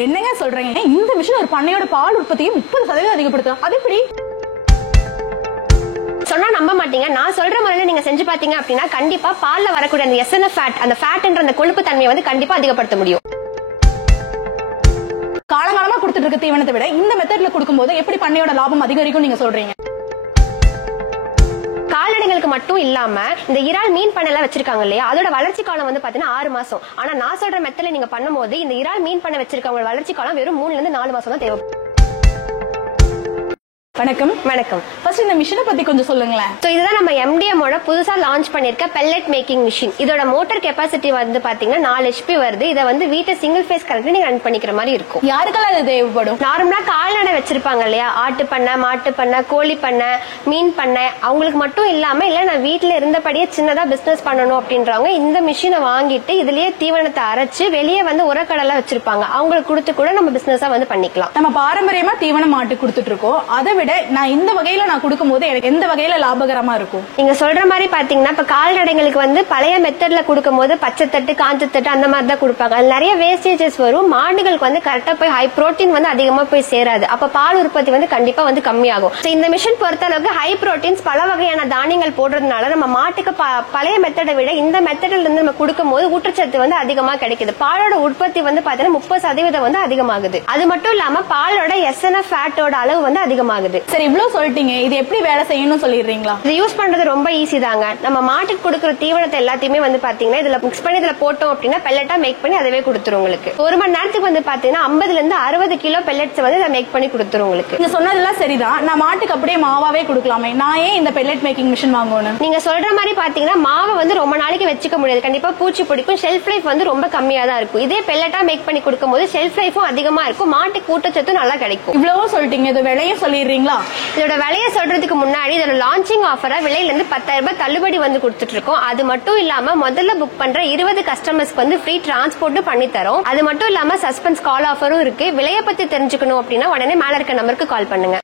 என்னங்க சொல்றீங்க? இந்த மிஷின் ஒரு பண்ணையோட பால் உற்பத்தியை 30% அதிகப்படுத்தும். அது எப்படி? சொன்னா நம்ப மாட்டீங்க. நான் சொல்ற முறையில நீங்க செஞ்சு பாத்தீங்க அப்படின்னா கண்டிப்பா பால்ல வரக்கூடிய அந்த எஸ்என்எஃப் ஃபேட், அந்த ஃபேட்ன்ற அந்த கொழுப்பு தன்மையை வந்து கண்டிப்பா அதிகப்படுத்த முடியும். காலகாலமா கொடுத்துட்டு இருக்க தீவனத்தை விட இந்த மெத்தட்ல கொடுக்கும்போது எப்படி பண்ணையோட லாபம் அதிகரிக்கும் நீங்க சொல்றீங்க? கால்நடைகளுக்கு மட்டும் இல்லாம இந்த இறால் மீன் பண்ணை எல்லாம் வச்சிருக்காங்க இல்லையா, அதோட வளர்ச்சி காலம் வந்து பாத்தீங்கன்னா 6 மாசம். ஆனா நான் சொல்ற மெத்தட்ல நீங்க பண்ணும்போது இந்த இறால் மீன் பண்ணை வச்சிருக்கவங்க வளர்ச்சி காலம் வெறும் 3 ல இருந்து 4 மாசம் தான் தேவை. வணக்கம். வணக்கம். ஃபர்ஸ்ட் இந்த மிஷினை பத்தி கொஞ்சம் சொல்லுங்களேன். இதுதான் நம்ம எம்டிஎம்மோட புதுசா லான்ச் பண்ணிருக்க பெல்லட் மேக்கிங் மிஷின். இதோட மோட்டார் கெபாசிட்டி வந்து பாத்தீங்கன்னா 4 HP வருது. இதை வந்து வீட்டை சிங்கிள் ஃபேஸ் கரண்ட்ல நீங்க ரன் பண்ணிக்கிற மாதிரி இருக்கும். யாருக்கெல்லாம் இது தேவைப்படும்? நார்மலா கால்நடை வச்சிருப்பாங்க இல்லையா, ஆட்டு பண்ணை, மாட்டு பண்ணை, கோழி பண்ணை, மீன் பண்ணை, அவங்களுக்கு மட்டும் இல்லாம இல்ல நான் வீட்டுல இருந்தபடியே சின்னதா பிசினஸ் பண்ணணும் அப்படின்றவங்க இந்த மிஷினை வாங்கிட்டு இதுலயே தீவனத்தை அரைச்சு வெளியே வந்து உரக்கடலை வச்சிருப்பாங்க, அவங்களுக்கு கொடுத்து கூட நம்ம பிசினஸா வந்து பண்ணிக்கலாம். நம்ம பாரம்பரியமா தீவனம் மாட்டு கொடுத்துட்டு இருக்கோம். அதை விட நான் இந்த வகையில நான் கொடுக்கும்போது எனக்கு எந்த வகையில லாபகரமா இருக்கும்? நீங்க சொல்ற மாதிரி பாத்தீங்கன்னா இப்ப கால்நடைகளுக்கு வந்து பழைய மெத்தட்ல கொடுக்கும் போது பச்சைத்தட்டு, காஞ்சத்தட்டு அந்த மாதிரி தான் கொடுப்பாங்க. அது நிறைய வேஸ்டேஜஸ் வரும். மாடுகளுக்கு வந்து கரெக்டா போய் ஹை புரோட்டீன் வந்து அதிகமா போய் சேராது. அப்ப பால் உற்பத்தி வந்து கண்டிப்பா வந்து கம்மியாகும். இந்த மிஷின் பொறுத்த அளவுக்கு ஹை புரோட்டீன்ஸ் பல வகையான தானியங்கள் போடுறதுனால நம்ம மாட்டுக்கு பழைய மெத்தடை விட இந்த மெத்தட்ல இருந்து நம்ம கொடுக்கும் போது ஊட்டச்சத்து வந்து அதிகமா கிடைக்குது. பாலோட உற்பத்தி வந்து பாத்தீங்கன்னா 30% வந்து அதிகமாகுது. அது மட்டும் இல்லாம பாலோட எஸ்என்எஃப் ஃபேட்டோட அளவு வந்து அதிகமாகுது. சரி, இவ்வளவு சொல்லிட்டீங்க. இது எப்படி வேலை செய்யணும் சொல்லிடுறீங்களா? இது யூஸ் பண்றது ரொம்ப ஈஸி தாங்க. நம்ம மாட்டுக்கு கொடுக்குற தீவனத்தை எல்லாத்தையுமே வந்து பாத்தீங்கன்னா இதுல மிக்ஸ் பண்ணி இதுல போட்டோம் அப்படின்னா பெல்லட்டா மேக் பண்ணி அதவே கொடுத்துரும் உங்களுக்கு. 1 மணி நேரத்துக்கு வந்து பாத்தீங்கன்னா 50 ல இருந்து 60 கிலோ பெல்லட்ஸ் வந்து இதை மேக் பண்ணி கொடுத்துரும் உங்களுக்கு. நீங்க சொன்னதெல்லாம் சரிதான். நான் மாட்டுக்கு அப்படியே மாவாவே கொடுக்கலாமே, நான் ஏன் இந்த பெல்லட் மேக்கிங் மிஷின் வாங்கணும்? நீங்க சொல்ற மாதிரி பாத்தீங்கன்னா மாவை வந்து ரொம்ப நாளைக்கு வச்சுக்க முடியாது, கண்டிப்பா பூச்சி பிடிக்கும். ஷெல்ஃப் லைஃப் வந்து ரொம்ப கம்மியா தான் இருக்கும். இதே பெல்லட்டா மேக் பண்ணி கொடுக்கும் போது ஷெல்ஃப் லைஃபும் அதிகமா இருக்கும், மாட்டுக்கு ஊட்டச்சத்தும் நல்லா கிடைக்கும். இவ்வளவு சொல்லிட்டீங்க, இது விலையும் சொல்லிடுறீங்களா? இதோட விலையை சொல்றதுக்கு முன்னாடி இதோட லான்ச்சிங் ஆஃபரா விலையில இருந்து 10,000 ரூபாய் தள்ளுபடி வந்து கொடுத்துட்டு இருக்கோம். அது மட்டும் இல்லாம முதல்ல புக் பண்ற 20 கஸ்டமர்ஸ்க்கு வந்து ஃப்ரீ டிரான்ஸ்போர்ட் பண்ணி தரோம். அது மட்டும் இல்லாம சஸ்பென்ஸ் கால் ஆஃபரும் இருக்கு. விலையை பத்தி தெரிஞ்சுக்கணும் அப்படின்னா உடனே மேல இருக்க நம்பருக்கு கால் பண்ணுங்க.